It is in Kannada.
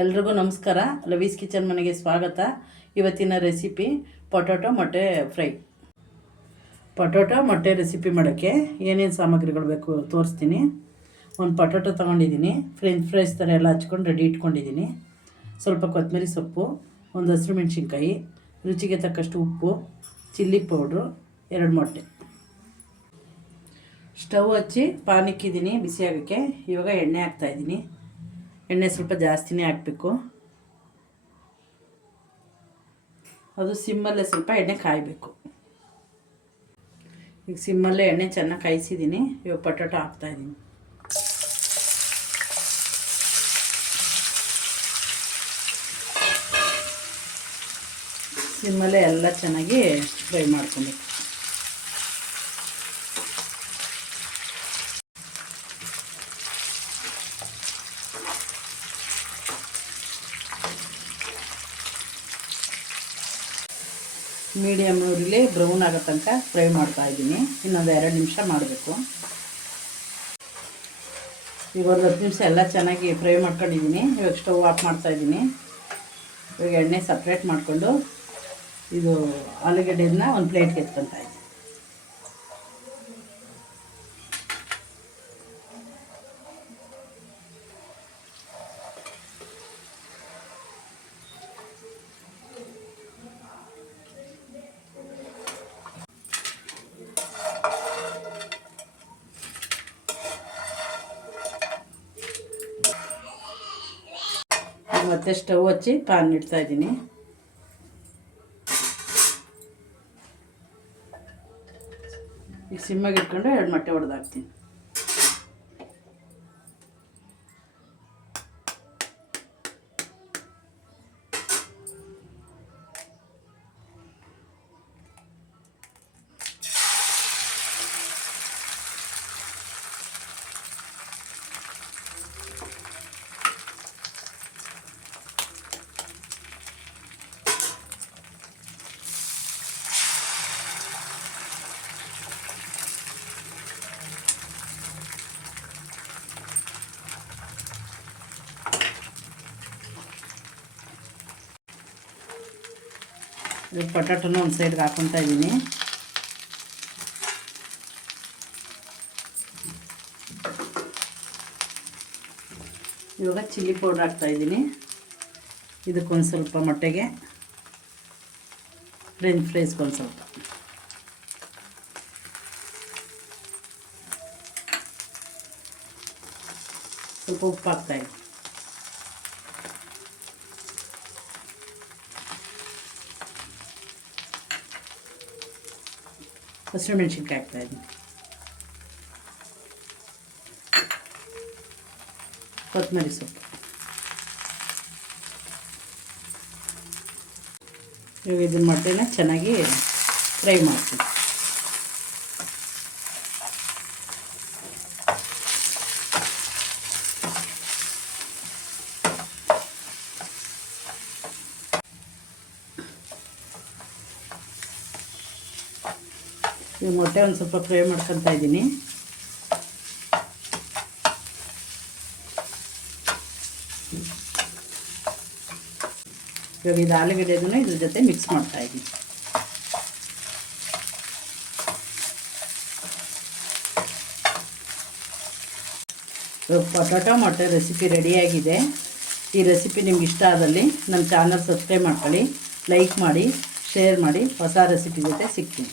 ಎಲ್ರಿಗೂ ನಮಸ್ಕಾರ. ಲವೀಸ್ ಕಿಚನ್ ಮನೆಗೆ ಸ್ವಾಗತ. ಇವತ್ತಿನ ರೆಸಿಪಿ ಪೊಟೊಟೊ ಮೊಟ್ಟೆ ಫ್ರೈ. ಪೊಟೊಟೊ ಮೊಟ್ಟೆ ರೆಸಿಪಿ ಮಾಡೋಕ್ಕೆ ಏನೇನು ಸಾಮಗ್ರಿಗಳು ಬೇಕು ತೋರಿಸ್ತೀನಿ. ಒಂದು ಪೊಟೊಟೊ ತೊಗೊಂಡಿದ್ದೀನಿ, ಫ್ರೆಂಚ್ ಫ್ರೈಸ್ ಥರ ಎಲ್ಲ ಹಚ್ಕೊಂಡು ರೆಡಿ ಇಟ್ಕೊಂಡಿದ್ದೀನಿ. ಸ್ವಲ್ಪ ಕೊತ್ತಂಬರಿ ಸೊಪ್ಪು, ಒಂದು ಹಸಿರು ಮೆಣಸಿನ್ಕಾಯಿ, ರುಚಿಗೆ ತಕ್ಕಷ್ಟು ಉಪ್ಪು, ಚಿಲ್ಲಿ ಪೌಡ್ರು, 2 ಮೊಟ್ಟೆ. ಸ್ಟವ್ ಹಚ್ಚಿ ಪಾನ್ ಇಕ್ಕಿದ್ದೀನಿ ಬಿಸಿ ಆಗೋಕ್ಕೆ. ಇವಾಗ ಎಣ್ಣೆ ಹಾಕ್ತಾಯಿದ್ದೀನಿ. ಎಣ್ಣೆ ಸ್ವಲ್ಪ ಜಾಸ್ತಿನೇ ಹಾಕಬೇಕು. ಅದು ಸಿಮ್ಮಲ್ಲೇ ಸ್ವಲ್ಪ ಎಣ್ಣೆ ಕಾಯಬೇಕು. ಈಗ ಸಿಮ್ಮಲ್ಲೇ ಎಣ್ಣೆ ಚೆನ್ನಾಗಿ ಕಾಯಿಸಿದ್ದೀನಿ. ಇವಾಗ ಪೊಟೊಟೊ ಹಾಕ್ತಾಯಿದ್ದೀನಿ. ಸಿಮ್ಮಲ್ಲೇ ಎಲ್ಲ ಚೆನ್ನಾಗಿ ಫ್ರೈ ಮಾಡ್ಕೊಬೇಕು. ಮೀಡಿಯಮ್ ಉರಿಲಿ ಬ್ರೌನ್ ಆಗೋ ತನಕ ಫ್ರೈ ಮಾಡ್ತಾಯಿದ್ದೀನಿ. ಇನ್ನೊಂದು 2 ನಿಮಿಷ ಮಾಡಬೇಕು. ಈಗ ಒಂದು 10 ನಿಮಿಷ ಎಲ್ಲ ಚೆನ್ನಾಗಿ ಫ್ರೈ ಮಾಡ್ಕೊಂಡಿದ್ದೀನಿ. ಇವಾಗ ಸ್ಟವ್ ಆಫ್ ಮಾಡ್ತಾಯಿದ್ದೀನಿ. ಇವಾಗ ಎಣ್ಣೆ ಸಪ್ರೇಟ್ ಮಾಡಿಕೊಂಡು ಇದು ಆಲೂಗಡ್ಡೆನ ಒಂದು ಪ್ಲೇಟ್ಗೆ ಎತ್ಕೊತಾಯಿದ್ದೀನಿ. ಮತ್ತೆ ಸ್ಟವ್ ಹಚ್ಚಿ ಪಾನ್ ಇಡ್ತಾಯಿದ್ದೀನಿ. ಈಗ ಸಿಮ್ಮಾಗಿ ಇಟ್ಕೊಂಡು 2 ಮೊಟ್ಟೆ ಹೊಡೆದಾಕ್ತೀನಿ. ಪೊಟೊಟೊನ ಒಂದು ಸೈಡ್ಗೆ ಹಾಕ್ಕೊತಾ ಇದ್ದೀನಿ. ಇವಾಗ ಚಿಲ್ಲಿ ಪೌಡ್ರ್ ಹಾಕ್ತಾಯಿದ್ದೀನಿ. ಇದಕ್ಕೊಂದು ಸ್ವಲ್ಪ ಮೊಟ್ಟೆಗೆ, ಫ್ರೆಂಚ್ ಫ್ರೈಸ್ಗೊಂದು ಸ್ವಲ್ಪ, ಸ್ವಲ್ಪ ಉಪ್ಪು ಹಾಕ್ತಾಯಿದ್ದೀನಿ. ಹಸಿರು ಮೆಣಸಿನ್ಕಾಯಿ ಹಾಕ್ತಾಯಿದ್ದೀನಿ. ಕೊತ್ತಂಬರಿ ಸೊಪ್ಪು. ಇವಾಗ ಇದನ್ನ ಮೊಟ್ಟೆನ ಚೆನ್ನಾಗಿ ಫ್ರೈ ಮಾಡ್ತೀನಿ. ಈ ಮೊಟ್ಟೆ ಒಂದು ಸ್ವಲ್ಪ ಫ್ರೈ ಮಾಡ್ಕೊತಾ ಇದ್ದೀನಿ. ಇವಾಗ ಇದು ಆಲೂಗಡ್ಡೆದನ್ನು ಇದ್ರ ಜೊತೆ ಮಿಕ್ಸ್ ಮಾಡ್ತಾಯಿದ್ದೀನಿ. ಇವಾಗ ಪೊಟೊಟೊ ಮೊಟ್ಟೆ ರೆಸಿಪಿ ರೆಡಿಯಾಗಿದೆ. ಈ ರೆಸಿಪಿ ನಿಮ್ಗೆ ಇಷ್ಟ ಆದಲ್ಲಿ ನನ್ನ ಚಾನಲ್ ಸಬ್ಸ್ಕ್ರೈಬ್ ಮಾಡ್ಕೊಳ್ಳಿ, ಲೈಕ್ ಮಾಡಿ, ಶೇರ್ ಮಾಡಿ. ಹೊಸ ರೆಸಿಪಿ ಜೊತೆ ಸಿಗ್ತೀನಿ.